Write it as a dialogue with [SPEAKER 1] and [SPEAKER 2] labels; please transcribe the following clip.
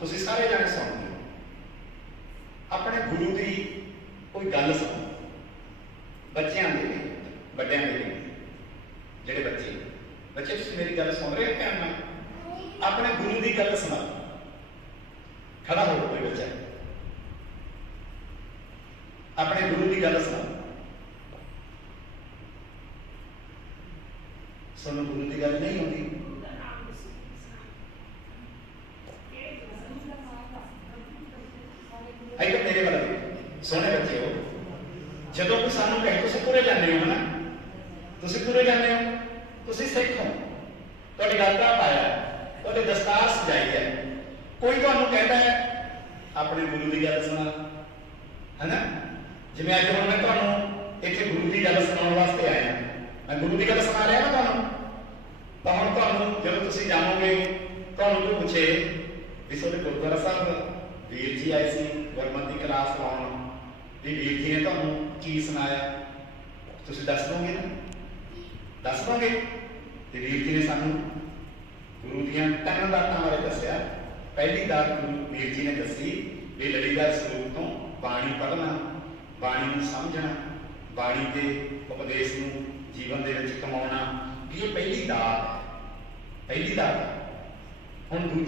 [SPEAKER 1] ਤੁਸੀਂ ਸਾਰੇ ਜਾਣੇ ਸੁਣਦੇ ਹੋ ਆਪਣੇ ਗੁਰੂ ਦੀ ਕੋਈ ਗੱਲ ਸੁਣੋ ਬੱਚਿਆਂ ਦੇ ਲਈ, ਵੱਡਿਆਂ ਦੇ ਲਈ ਜਿਹੜੇ ਬੱਚੇ ਬੱਚੇ ਤੁਸੀਂ ਮੇਰੀ ਗੱਲ ਸੁਣ ਰਹੇ ਹੋ ਧਿਆਨ ਨਾਲ? ਆਪਣੇ ਗੁਰੂ ਦੀ ਗੱਲ ਸੁਣਾ ਖੜਾ ਹੋ ਕੋਈ ਬੱਚਾ। ਆਪਣੇ ਗੁਰੂ ਦੀ ਗੱਲ ਸੁਣਾ ਸਾਨੂੰ ਗੁਰੂ ਦੀ ਗੱਲ ਨਹੀਂ ਆਉਂਦੀ। ਇੱਧਰ ਮੇਰੇ ਵੱਲ ਸੋਹਣੇ ਬੱਚੇ ਹੋ। ਜਦੋਂ ਕੋਈ ਸਾਨੂੰ ਕਹੇ, ਤੁਸੀਂ ਪੂਰੇ ਜਾਂਦੇ ਹੋ ਨਾ ਤੁਸੀਂ ਪੂਰੇ ਜਾਂਦੇ ਹੋ। ਤੁਸੀਂ ਸਿੱਖ ਹੋ। ਤੁਹਾਡੀ ਗੱਲ ਪਾਇਆ ਤੁਹਾਡੀ ਦਸਤਾਰ ਸਜਾਈ ਹੈ। ਕੋਈ ਤੁਹਾਨੂੰ ਕਹਿੰਦਾ ਹੈ, ਆਪਣੇ ਗੁਰੂ ਦੀ ਗੱਲ ਸੁਣਾ। ਹੈਨਾ? ਜਿਵੇਂ ਅੱਜ ਹੁਣ ਮੈਂ ਤੁਹਾਨੂੰ ਇੱਥੇ ਗੁਰੂ ਦੀ ਗੱਲ ਸੁਣਾਉਣ ਵਾਸਤੇ ਆਇਆ। ਮੈਂ ਗੁਰੂ ਦੀ ਗੱਲ ਸੁਣਾ ਰਿਹਾ ਨਾ ਤੁਹਾਨੂੰ। ਤਾਂ ਹੁਣ ਤੁਹਾਨੂੰ ਜਦੋਂ ਤੁਸੀਂ ਜਾਵੋਗੇ, ਤੁਹਾਨੂੰ ਕੋਈ ਪੁੱਛੇ ਵੀ ਤੁਹਾਡੇ ਗੁਰਦੁਆਰਾ ਸਾਹਿਬ ਵੀਰ ਗੁਰਮਤਿ ਕਲਾਸ ਲਾਉਣ ਵੀ ਵੀਰ ਜੀ ਨੇ ਤੁਹਾਨੂੰ ਕੀ ਸੁਣਾਇਆ? ਤੁਸੀਂ ਦੱਸ ਦੋਗੇ ਨਾ? ਦੱਸ ਦੋਗੇ? ਤੇ ਵੀਰ ਜੀ ਨੇ ਸਾਨੂੰ ਗੁਰੂ ਦੀਆਂ ਤਿੰਨ ਦਾਤਾਂ ਬਾਰੇ ਦੱਸਿਆ। ਪਹਿਲੀ ਦਾਤ ਗੁਰੂ ਵੀਰ ਜੀ ਨੇ ਦੱਸੀ ਵੀ ਲੜੀਦਾਰ ਸਰੂਪ ਤੋਂ ਬਾਣੀ ਪੜ੍ਹਨਾ, ਬਾਣੀ ਨੂੰ ਸਮਝਣਾ, ਬਾਣੀ ਦੇ ਉਪਦੇਸ਼ ਨੂੰ ਜੀਵਨ ਦੇ ਵਿੱਚ ਕਮਾਉਣਾ। ਵੀ ਇਹ ਪਹਿਲੀ ਦਾਤ ਪਹਿਲੀ ਦਾਤ ਹੈ। ਹੁਣ ਦੂਜੀ